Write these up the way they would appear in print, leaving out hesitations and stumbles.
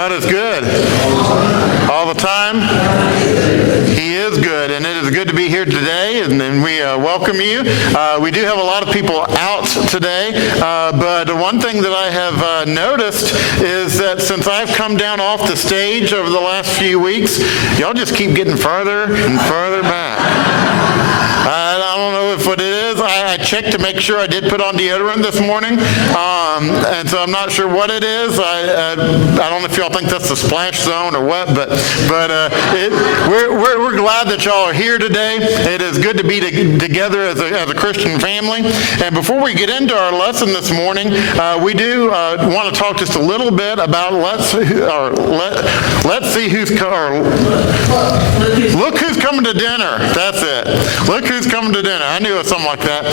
God is good all the time. He is good, and it is good to be here today, and we welcome you. We do have a lot of people out today, but one thing that I have noticed is that since I've come down off the stage over the last few weeks, y'all just keep getting further and further back. I don't know if what it is. I checked to make sure I did put on deodorant this morning, and so I'm not sure what it is. I don't know if y'all think that's the splash zone or what, but we're glad that y'all are here today. It is good to be together as a Christian family. And before we get into our lesson this morning, we do want to talk just a little bit about let's see who's look who's coming to dinner. That's it. Look who's coming to dinner. I knew it was something like that.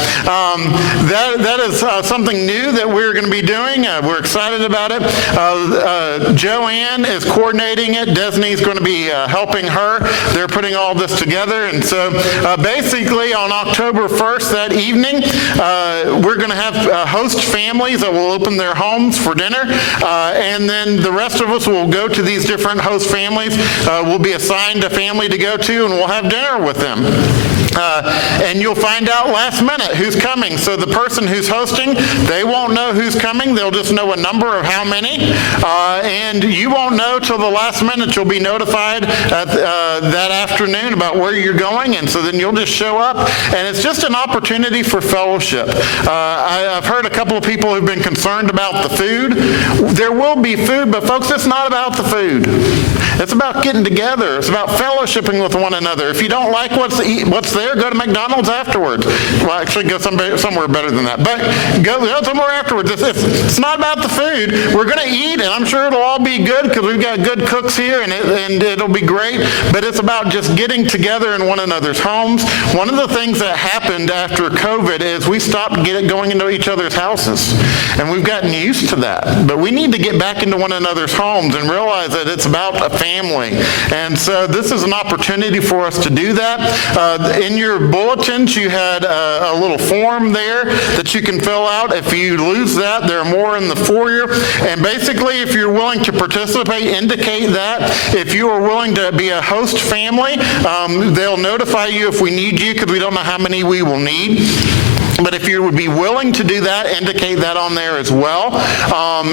That is something new that we're going to be doing. We're excited about it. Joanne is coordinating it. Disney's going to be helping her. They're putting all this together. And so basically on October 1st, that evening, we're going to have host families that will open their homes for dinner. And then the rest of us will go to these different host families. We'll be assigned a family to go to, and we'll have dinner with them. And you'll find out last minute who's coming. So the person who's hosting, they won't know who's coming. They'll just know a number of how many. And you won't know till the last minute. You'll be notified that afternoon about where you're going. And so then you'll just show up. And it's just an opportunity for fellowship. I've heard a couple of people who've been concerned about the food. There will be food, but folks, it's not about the food. It's about getting together. It's about fellowshipping with one another. If you don't like what's there, go to McDonald's afterwards. Well, actually, go somewhere better than that. But go somewhere afterwards. It's not about the food. We're going to eat, and I'm sure it'll all be good because we've got good cooks here, and it'll be great. But it's about just getting together in one another's homes. One of the things that happened after COVID is we stopped going into each other's houses, and we've gotten used to that. But we need to get back into one another's homes and realize that it's about a family. And so this is an opportunity for us to do that. In your bulletins, you had a little form there that you can fill out. If you lose that, there are more in the foyer. And basically, if you're willing to participate, indicate that. If you are willing to be a host family, they'll notify you if we need you because we don't know how many we will need. But if you would be willing to do that, indicate that on there as well.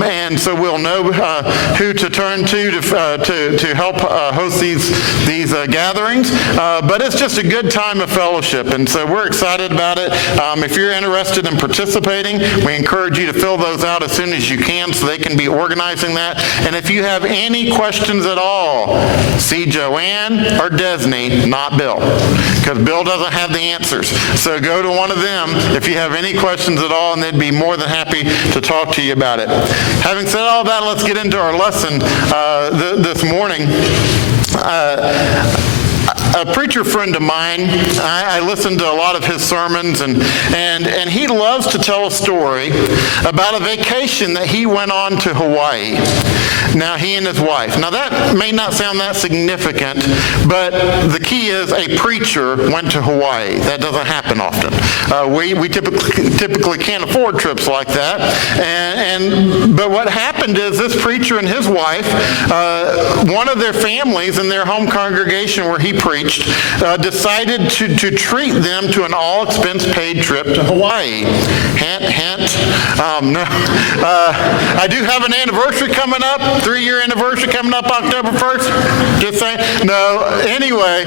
And so we'll know who to turn to help host these gatherings. But it's just a good time of fellowship. And so we're excited about it. If you're interested in participating, we encourage you to fill those out as soon as you can so they can be organizing that. And if you have any questions at all, see Joanne or Desney, not Bill. Because Bill doesn't have the answers. So go to one of them if you have any questions at all, and they'd be more than happy to talk to you about it. Having said all that, let's get into our lesson this morning. A preacher friend of mine, I listened to a lot of his sermons, and he loves to tell a story about a vacation that he went on to Hawaii. Now, he and his wife. Now, that may not sound that significant, but the key is a preacher went to Hawaii. That doesn't happen often. We typically can't afford trips like that. But what happened is this preacher and his wife, one of their families in their home congregation where he preached, decided to treat them to an all-expense-paid trip to Hawaii. Hint, hint. No. I do have an anniversary coming up, 3-year anniversary coming up October 1st. Just saying. No. Anyway,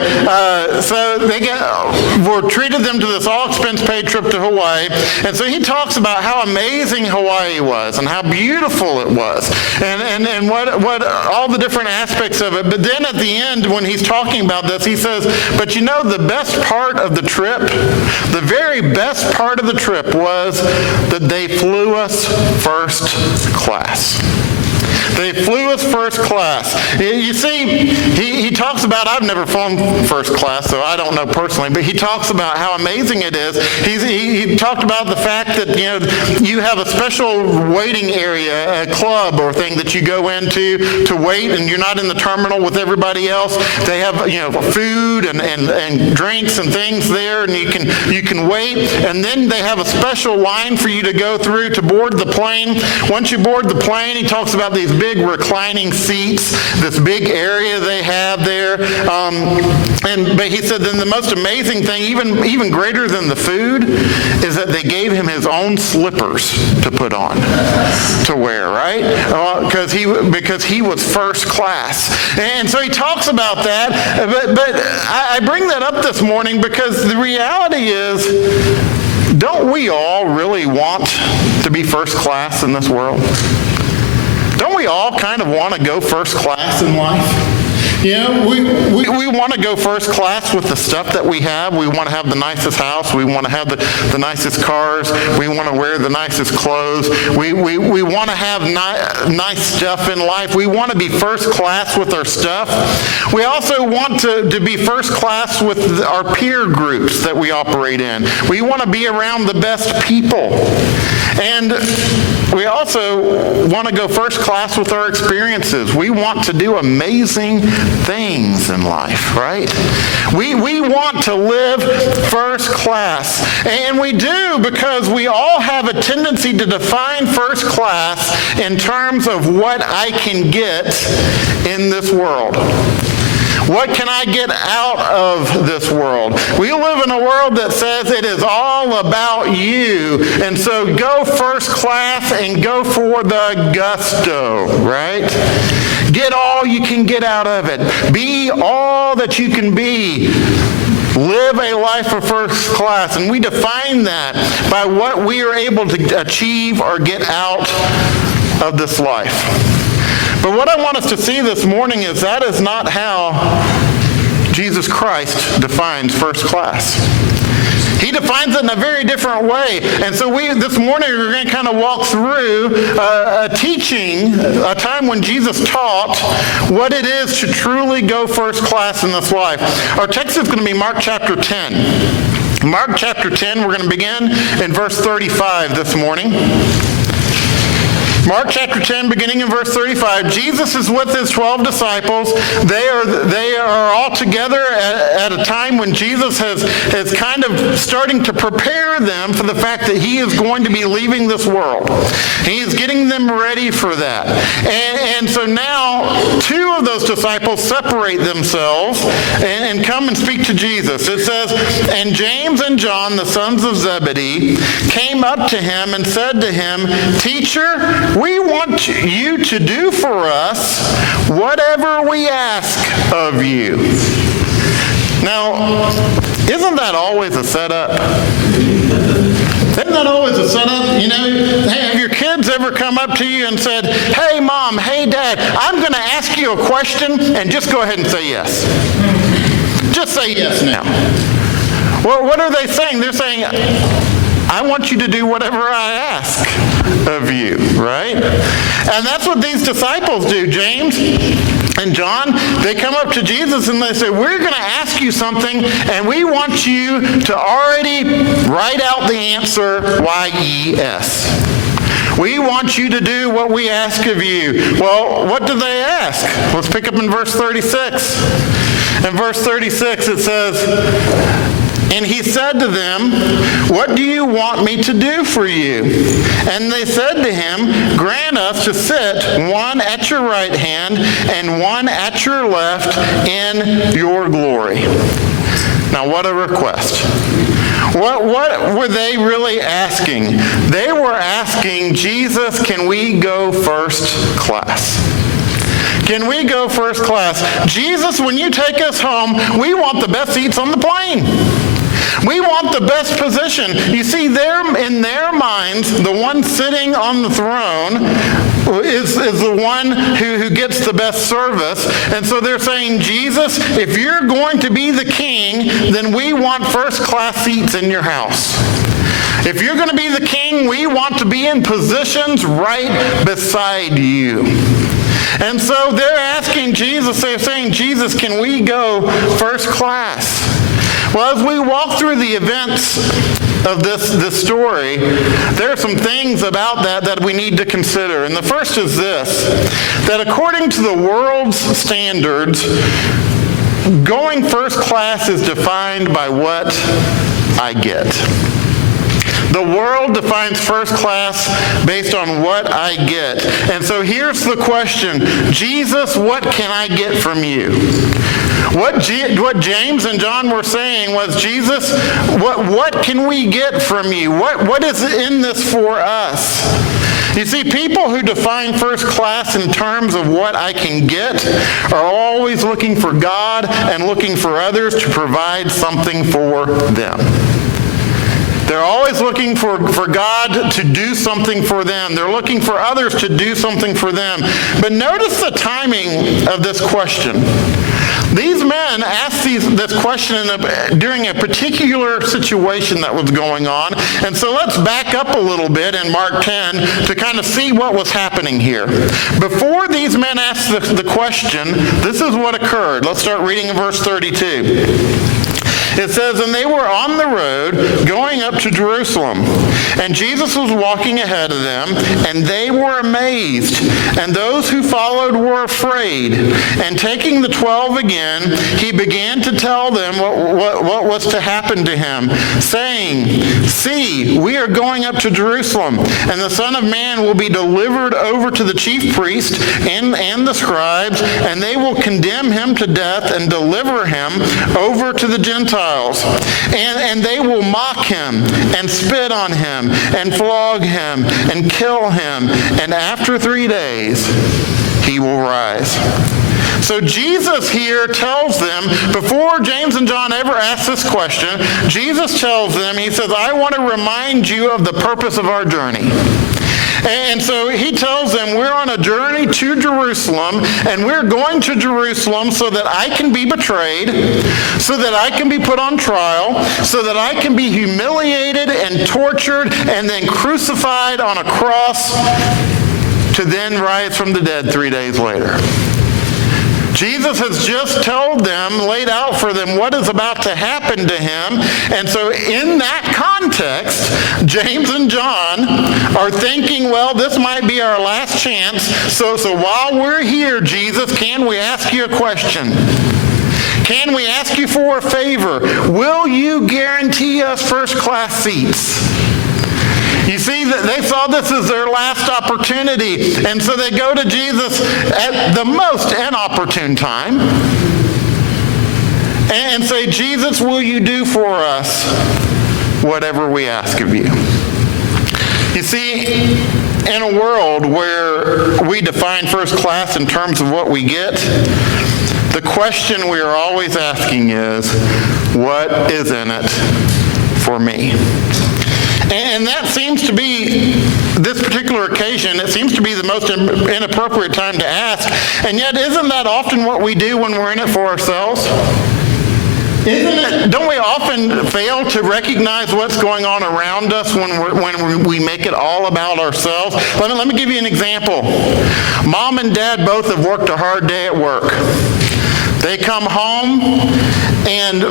so they treated them to this all-expense-paid trip to Hawaii. And so he talks about how amazing Hawaii was and how beautiful it was and what all the different aspects of it. But then at the end, when he's talking about this, he says, but you know, the best part of the trip, the very best part of the trip was that they flew us first class. They flew us first class. You see, he talks about, I've never flown first class, so I don't know personally, but he talks about how amazing it is. He talked about the fact that, you have a special waiting area, a club or thing that you go into to wait, and you're not in the terminal with everybody else. They have, food and drinks and things there, and you can wait. And then they have a special line for you to go through to board the plane. Once you board the plane, he talks about these big reclining seats, this big area they have there. But he said then the most amazing thing, even greater than the food, is that they gave him his own slippers to put on, to wear, right? Because he was first class. And so he talks about that. But I bring that up this morning because the reality is, don't we all really want to be first class in this world? Don't we all kind of want to go first class in life? You know, we want to go first class with the stuff that we have. We want to have the nicest house. We want to have the nicest cars. We want to wear the nicest clothes. We want to have nice stuff in life. We want to be first class with our stuff. We also want to be first class with our peer groups that we operate in. We want to be around the best people. And we also want to go first class with our experiences. We want to do amazing things in life, right? We want to live first class. And we do because we all have a tendency to define first class in terms of what I can get in this world. What can I get out of this world? We live in a world that says it is all about you. And so go first class and go for the gusto, right? Get all you can get out of it. Be all that you can be. Live a life of first class. And we define that by what we are able to achieve or get out of this life. But what I want us to see this morning is that is not how Jesus Christ defines first class. He defines it in a very different way. And so this morning we're going to kind of walk through a teaching, a time when Jesus taught what it is to truly go first class in this life. Our text is going to be Mark chapter 10. Mark chapter 10, we're going to begin in verse 35 this morning. Mark chapter 10, beginning in verse 35, Jesus is with his 12 disciples. They are all together at a time when Jesus is kind of starting to prepare them for the fact that he is going to be leaving this world. He is getting them ready for that. And so now, two of those disciples separate themselves and come and speak to Jesus. It says, and James and John, the sons of Zebedee, came up to him and said to him, Teacher, we want you to do for us whatever we ask of you. Now, isn't that always a setup? Isn't that always a setup? You know, have your kids ever come up to you and said, hey, Mom, hey, Dad, I'm going to ask you a question, and just go ahead and say yes. Just say yes now. Well, what are they saying? They're saying, I want you to do whatever I ask of you, right? And that's what these disciples do, James and John. They come up to Jesus and they say, we're going to ask you something, and we want you to already write out the answer, Y-E-S. We want you to do what we ask of you. Well, what do they ask? Let's pick up in verse 36. In verse 36 it says, and he said to them, what do you want me to do for you? And they said to him, grant us to sit one at your right hand and one at your left in your glory. Now what a request. What were they really asking? They were asking, Jesus, can we go first class? Can we go first class? Jesus, when you take us home, we want the best seats on the plane. We want the best position. You see, in their minds, the one sitting on the throne is the one who gets the best service. And so they're saying, Jesus, if you're going to be the king, then we want first class seats in your house. If you're going to be the king, we want to be in positions right beside you. And so they're asking Jesus, they're saying, Jesus, can we go first class? Well, as we walk through the events of this story, there are some things about that we need to consider. And the first is this, that according to the world's standards, going first class is defined by what I get. The world defines first class based on what I get. And so here's the question, Jesus, what can I get from you? What James and John were saying was, Jesus, what can we get from you? What is in this for us? You see, people who define first class in terms of what I can get are always looking for God and looking for others to provide something for them. They're always looking for God to do something for them. They're looking for others to do something for them. But notice the timing of this question. These men asked this question during a particular situation that was going on. And so let's back up a little bit in Mark 10 to kind of see what was happening here. Before these men asked the question, this is what occurred. Let's start reading in verse 32. It says, and they were on the road going up to Jerusalem. And Jesus was walking ahead of them, and they were amazed. And those who followed were afraid. And taking the 12 again, he began to tell them what was to happen to him, saying, see, we are going up to Jerusalem, and the Son of Man will be delivered over to the chief priests and the scribes, and they will condemn him to death and deliver him over to the Gentiles. And they will mock him and spit on him and flog him and kill him. And after 3 days, he will rise. So Jesus here tells them, before James and John ever ask this question, Jesus tells them, he says, I want to remind you of the purpose of our journey. And so he tells them, we're on a journey to Jerusalem, and we're going to Jerusalem so that I can be betrayed, so that I can be put on trial, so that I can be humiliated and tortured and then crucified on a cross to then rise from the dead 3 days later. Jesus has just told them, laid out for them what is about to happen to him. And so in that context, James and John are thinking, well, this might be our last chance. So while we're here, Jesus, can we ask you a question? Can we ask you for a favor? Will you guarantee us first-class seats? You see, they saw this as their last opportunity, and so they go to Jesus at the most inopportune time and say, Jesus, will you do for us whatever we ask of you? You see, in a world where we define first class in terms of what we get, the question we are always asking is, what is in it for me? And that seems to be, this particular occasion, it seems to be the most inappropriate time to ask. And yet, isn't that often what we do when we're in it for ourselves? Don't we often fail to recognize what's going on around us when we make it all about ourselves? Let me give you an example. Mom and Dad both have worked a hard day at work. They come home, and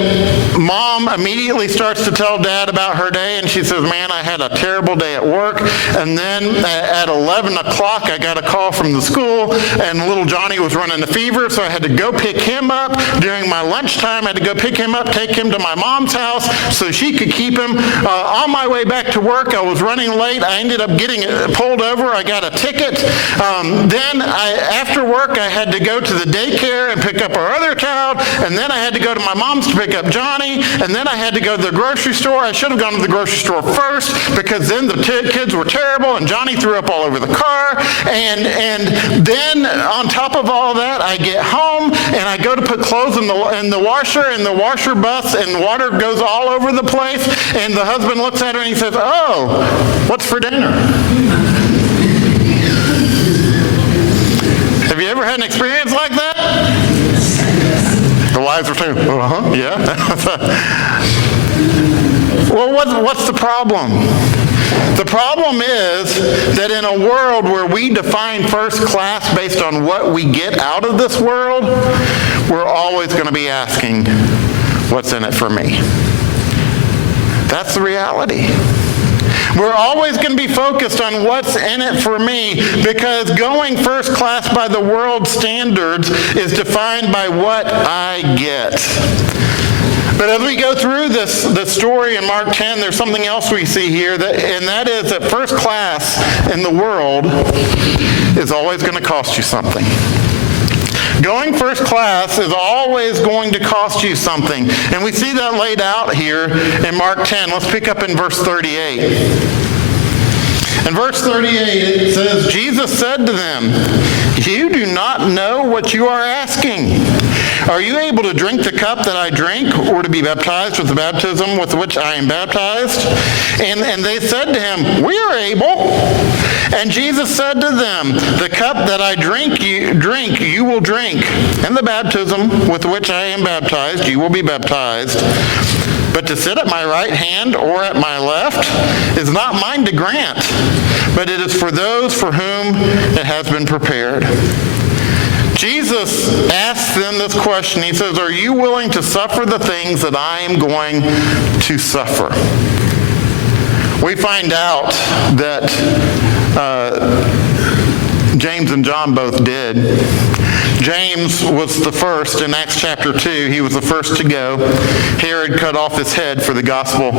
Mom immediately starts to tell Dad about her day, and she says, man, I had a terrible day at work, and then at 11 o'clock, I got a call from the school, and little Johnny was running a fever, so I had to go pick him up. During my lunchtime, I had to go pick him up, take him to my mom's house so she could keep him. On my way back to work, I was running late. I ended up getting pulled over. I got a ticket. Then after work, I had to go to the daycare and pick up our other child, and then I had to go to my mom's to pick up Johnny, and then I had to go to the grocery store. I should have gone to the grocery store first, because then the kids were terrible, and Johnny threw up all over the car, and then on top of all that, I get home, and I go to put clothes in the washer, and the washer busts, and water goes all over the place, and the husband looks at her, and he says, oh, what's for dinner? Have you ever had an experience like that? The wives are saying, yeah. Well, what's the problem? The problem is that in a world where we define first class based on what we get out of this world, we're always going to be asking, what's in it for me? That's the reality. We're always going to be focused on what's in it for me, because going first class by the world's standards is defined by what I get. But as we go through this story in Mark 10, there's something else we see here, and that is that first class in the world is always going to cost you something. Going first class is always going to cost you something. And we see that laid out here in Mark 10. Let's pick up in verse 38. In verse 38, it says, Jesus said to them, "You do not know what you are asking. Are you able to drink the cup that I drink, or to be baptized with the baptism with which I am baptized?" And they said to him, "We are able." And Jesus said to them, "The cup that I drink, you will drink, and the baptism with which I am baptized, you will be baptized. But to sit at my right hand or at my left is not mine to grant, but it is for those for whom it has been prepared." Jesus asks them this question. He says, "Are you willing to suffer the things that I am going to suffer?" We find out that James and John both did. James was the first in Acts chapter 2. He was the first to go. Herod cut off his head for the gospel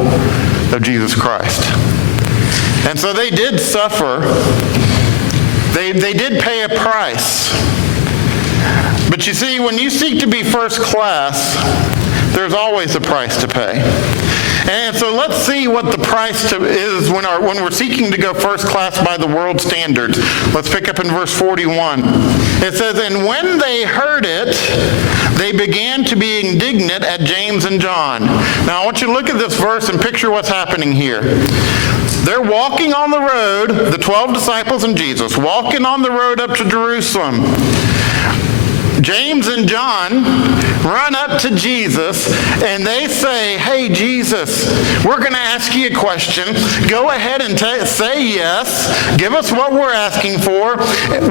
of Jesus Christ. And so they did suffer. They did pay a price. But you see, when you seek to be first class, there's always a price to pay. And so let's see what the price is when we're seeking to go first class by the world standards. Let's pick up in verse 41. It says, "And when they heard it, they began to be indignant at James and John." Now I want you to look at this verse and picture what's happening here. They're walking on the road, the 12 disciples and Jesus, walking on the road up to Jerusalem. James and John run up to Jesus and they say, "Hey, Jesus, we're going to ask you a question. Go ahead and say yes. Give us what we're asking for.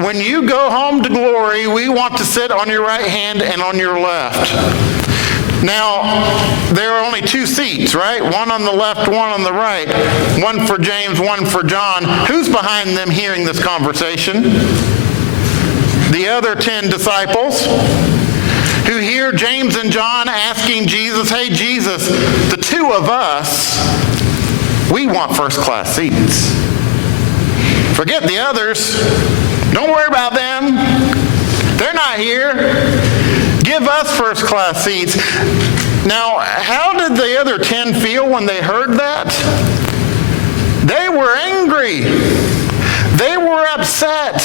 When you go home to glory, we want to sit on your right hand and on your left." Now, there are only two seats, right? One on the left, one on the right. One for James, one for John. Who's behind them hearing this conversation? The other 10 disciples who hear James and John asking Jesus, "Hey, Jesus, the two of us, we want first class seats. Forget the others. Don't worry about them. They're not here. Give us first class seats." Now, how did the other 10 feel when they heard that? They were angry. They were upset.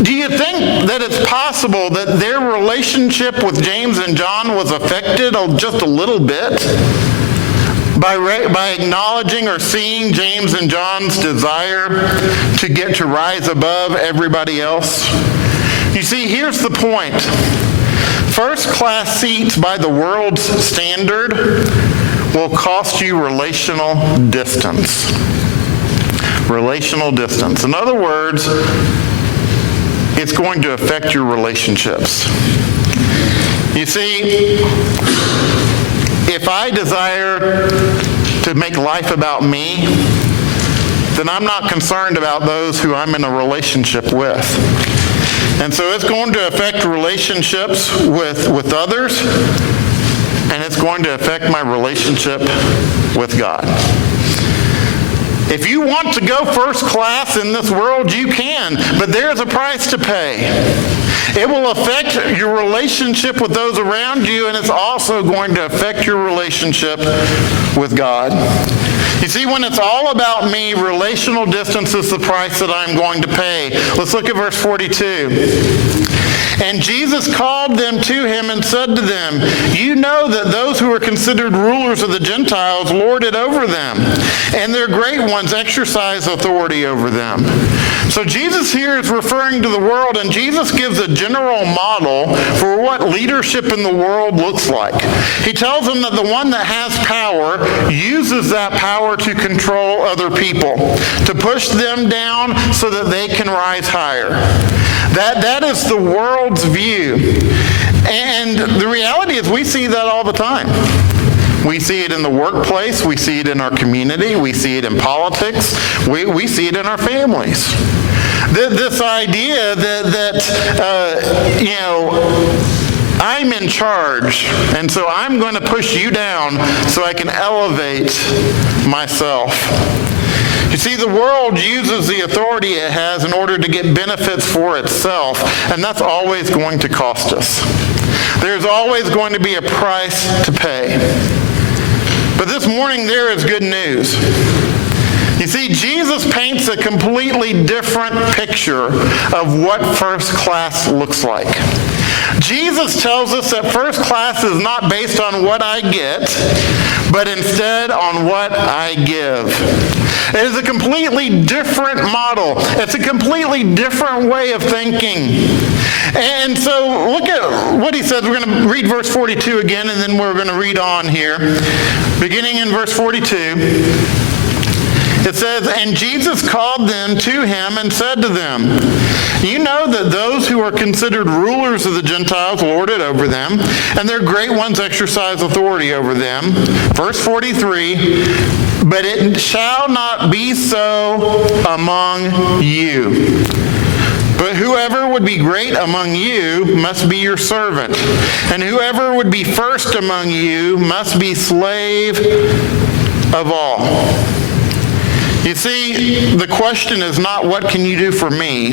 Do you think that it's possible that their relationship with James and John was affected just a little bit by acknowledging or seeing James and John's desire to rise above everybody else? You see, here's the point. First class seats by the world's standard will cost you relational distance. Relational distance. In other words, it's going to affect your relationships. You see, if I desire to make life about me, then I'm not concerned about those who I'm in a relationship with. And so it's going to affect relationships with others, and it's going to affect my relationship with God. If you want to go first class in this world, you can, but there's a price to pay. It will affect your relationship with those around you, and it's also going to affect your relationship with God. You see, when it's all about me, relational distance is the price that I'm going to pay. Let's look at verse 42. "And Jesus called them to him and said to them, 'You know that those who are considered rulers of the Gentiles lord it over them, and their great ones exercise authority over them.'" So Jesus here is referring to the world, and Jesus gives a general model for what leadership in the world looks like. He tells them that the one that has power uses that power to control other people, to push them down so that they can rise higher. That is the world's view. And the reality is we see that all the time. We see it in the workplace. We see it in our community. We see it in politics. We see it in our families. This idea that I'm in charge, and so I'm going to push you down so I can elevate myself. You see, the world uses the authority it has in order to get benefits for itself, and that's always going to cost us. There's always going to be a price to pay. But this morning there is good news. You see, Jesus paints a completely different picture of what first class looks like. Jesus tells us that first class is not based on what I get, but instead on what I give. It is a completely different model. It's a completely different way of thinking. And so look at what he says. We're going to read verse 42 again, and then we're going to read on here. Beginning in verse 42. It says, "And Jesus called them to him and said to them, you know that those who are considered rulers of the Gentiles lord it over them, and their great ones exercise authority over them." Verse 43, "But it shall not be so among you. But whoever would be great among you must be your servant, and whoever would be first among you must be slave of all." You see, the question is not what can you do for me,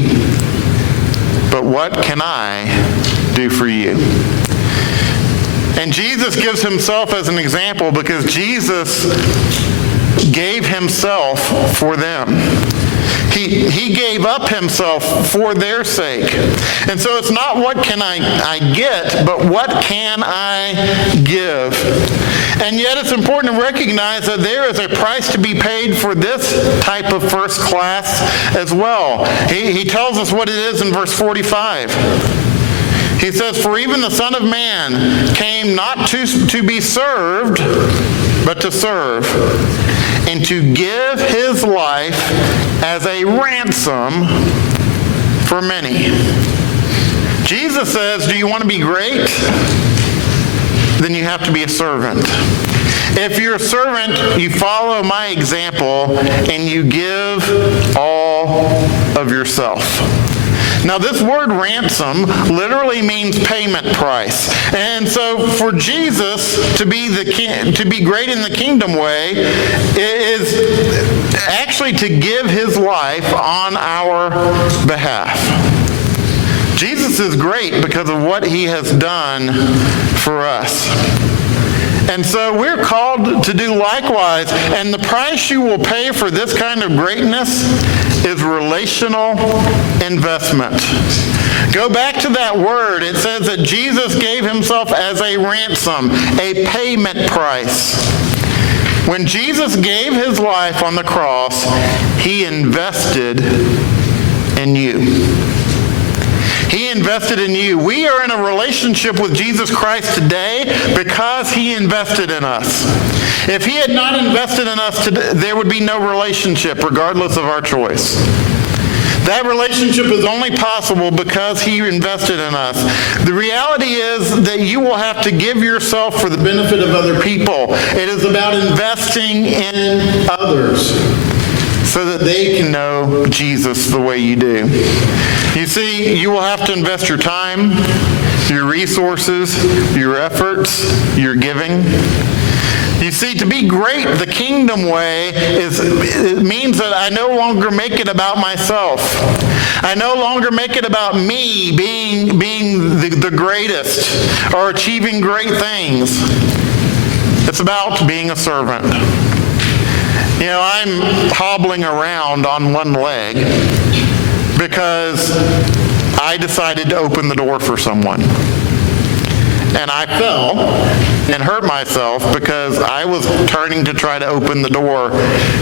but what can I do for you? And Jesus gives himself as an example because Jesus gave himself for them. He gave up himself for their sake. And so it's not what can I get, but what can I give? And yet it's important to recognize that there is a price to be paid for this type of first class as well. He tells us what it is in verse 45. He says, "For even the Son of Man came not to be served, but to serve, and to give his life as a ransom for many." Jesus says, do you want to be great? Then you have to be a servant. If you're a servant, you follow my example and you give all of yourself. Now, this word ransom literally means payment price. And so for Jesus to be great in the kingdom way is actually to give his life on our behalf. Jesus is great because of what he has done for us. And so we're called to do likewise. And the price you will pay for this kind of greatness is relational investment. Go back to that word. It says that Jesus gave himself as a ransom, a payment price. When Jesus gave his life on the cross, he invested in you. He invested in you. We are in a relationship with Jesus Christ today because he invested in us. If he had not invested in us today, there would be no relationship regardless of our choice. That relationship is only possible because he invested in us. The reality is that you will have to give yourself for the benefit of other people. It is about investing in others so that they can know Jesus the way you do. You see, you will have to invest your time, your resources, your efforts, your giving. You see, to be great the kingdom way it means that I no longer make it about myself. I no longer make it about me being the greatest or achieving great things. It's about being a servant. You know, I'm hobbling around on one leg because I decided to open the door for someone. And I fell and hurt myself because I was turning to try to open the door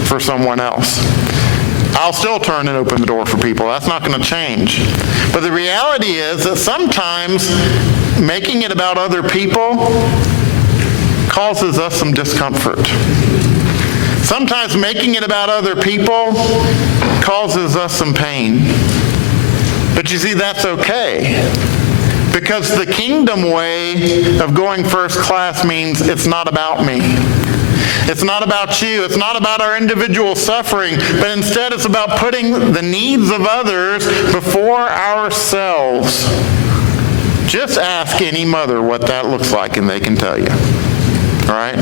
for someone else. I'll still turn and open the door for people. That's not going to change. But the reality is that sometimes making it about other people causes us some discomfort. Sometimes making it about other people causes us some pain. But you see, that's okay. Because the kingdom way of going first class means it's not about me. It's not about you. It's not about our individual suffering, but instead it's about putting the needs of others before ourselves. Just ask any mother what that looks like and they can tell you. All right?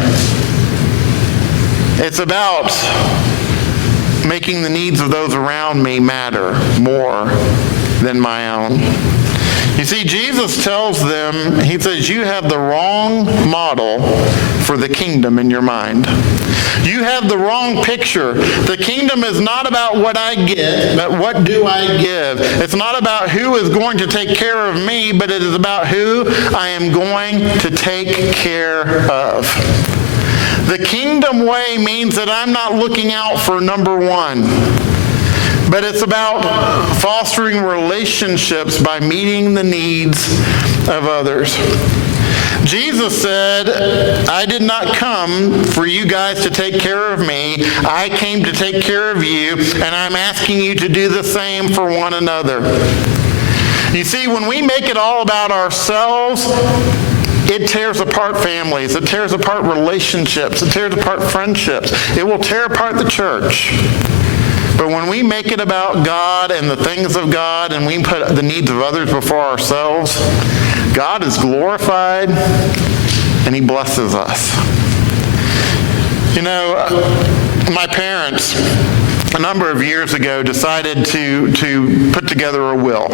It's about making the needs of those around me matter more than my own. You see, Jesus tells them, he says, you have the wrong model for the kingdom in your mind. You have the wrong picture. The kingdom is not about what I get, but what do I give. It's not about who is going to take care of me, but it is about who I am going to take care of. The kingdom way means that I'm not looking out for number one, but it's about fostering relationships by meeting the needs of others. Jesus said, I did not come for you guys to take care of me. I came to take care of you, and I'm asking you to do the same for one another. You see, when we make it all about ourselves, it tears apart families. It tears apart relationships. It tears apart friendships. It will tear apart the church. But when we make it about God and the things of God and we put the needs of others before ourselves, God is glorified and he blesses us. You know, my parents, a number of years ago, decided to put together a will.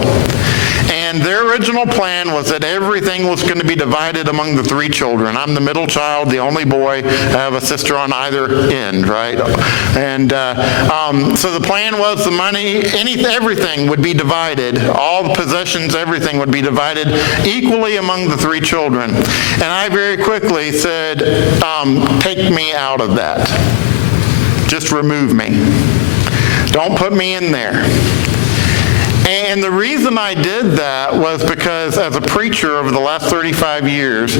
And their original plan was that everything was going to be divided among the three children. I'm the middle child, the only boy. I have a sister on either end, right? And so the plan was the money, everything would be divided. All the possessions, everything would be divided equally among the three children. And I very quickly said, take me out of that. Just remove me. Don't put me in there. And the reason I did that was because as a preacher over the last 35 years,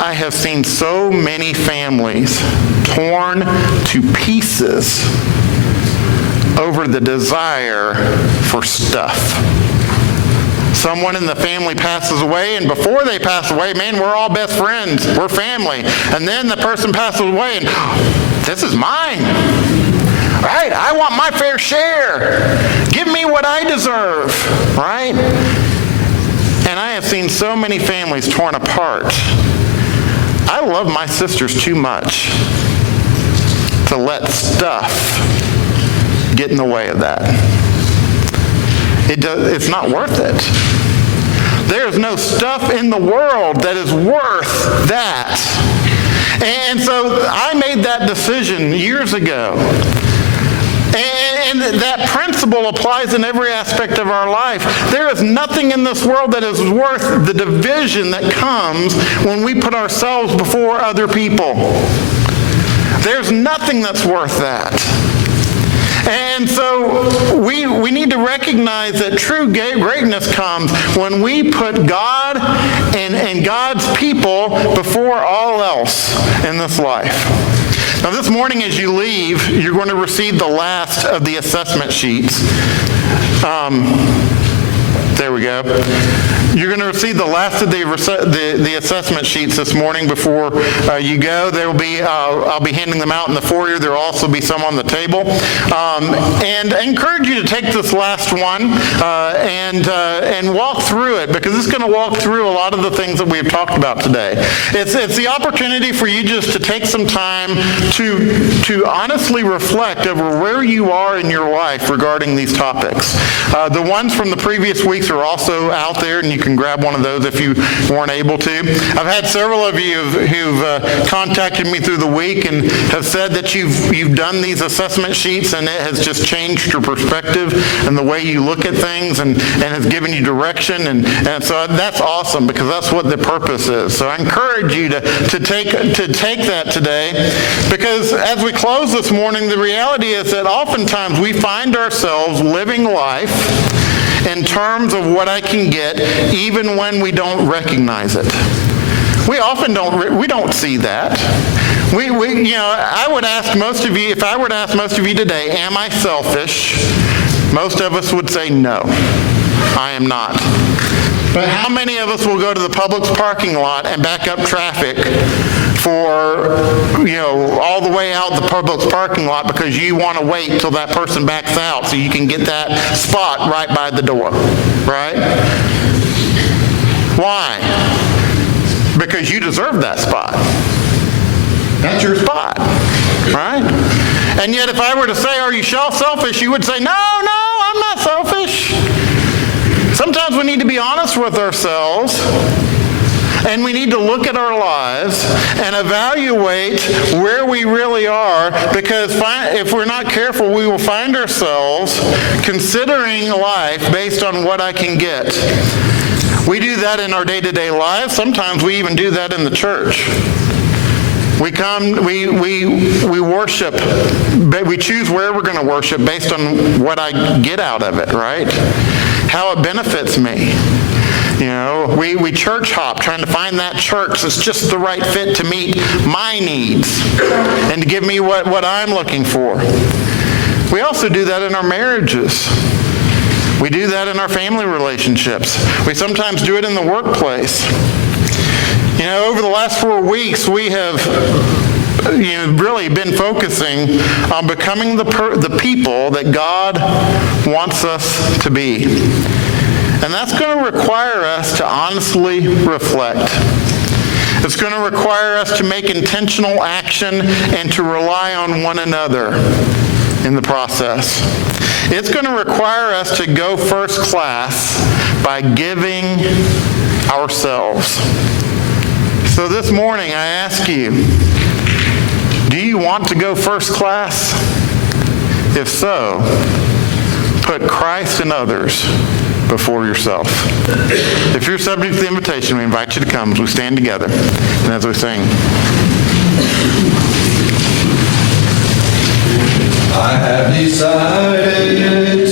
I have seen so many families torn to pieces over the desire for stuff. Someone in the family passes away, and before they pass away, man, we're all best friends. We're family. And then the person passes away, and this is mine. Right? I want my fair share. Give me what I deserve. Right? And I have seen so many families torn apart. I love my sisters too much to let stuff get in the way of that. It's not worth it. There is no stuff in the world that is worth that. And so I made that decision years ago. And that principle applies in every aspect of our life. There is nothing in this world that is worth the division that comes when we put ourselves before other people. There's nothing that's worth that. And so we need to recognize that true greatness comes when we put God and God's people before all else in this life. Now this morning as you leave, you're going to receive the last of the assessment sheets. There we go. You're going to receive the last of the assessment sheets this morning before you go. There will be I'll be handing them out in the foyer. There will also be some on the table. And I encourage you to take this last one and walk through it, because it's going to walk through a lot of the things that we've talked about today. It's the opportunity for you just to take some time to honestly reflect over where you are in your life regarding these topics. The ones from the previous weeks are also out there, and you can grab one of those if you weren't able to. I've had several of you who've contacted me through the week and have said that you've done these assessment sheets and it has just changed your perspective and the way you look at things and has given you direction. And so that's awesome, because that's what the purpose is. So I encourage you to take that today, because as we close this morning, the reality is that oftentimes we find ourselves living life in terms of what I can get, even when we don't recognize it. We often don't see that. I would ask most of you, if I were to ask most of you today, am I selfish? Most of us would say no, I am not. But how many of us will go to the Publix parking lot and back up traffic for, all the way out the Publix parking lot because you want to wait till that person backs out so you can get that spot right by the door, right? Why? Because you deserve that spot. That's your spot, right? And yet if I were to say, are you selfish? You would say, no, I'm not selfish. Sometimes we need to be honest with ourselves, and we need to look at our lives and evaluate where we really are, because if we're not careful, we will find ourselves considering life based on what I can get. We do that in our day-to-day lives. Sometimes we even do that in the church. We come, we worship, but we choose where we're going to worship based on what I get out of it, right? How it benefits me. You know, we church hop, trying to find that church that's just the right fit to meet my needs and to give me what I'm looking for. We also do that in our marriages. We do that in our family relationships. We sometimes do it in the workplace. You know, over the last 4 weeks, we have really been focusing on becoming the people that God wants us to be. And that's going to require us to honestly reflect. It's going to require us to make intentional action and to rely on one another in the process. It's going to require us to go first class by giving ourselves. So this morning I ask you, do you want to go first class? If so, put Christ and others before yourself. If you're subject to the invitation, we invite you to come as we stand together and as we sing. I have decided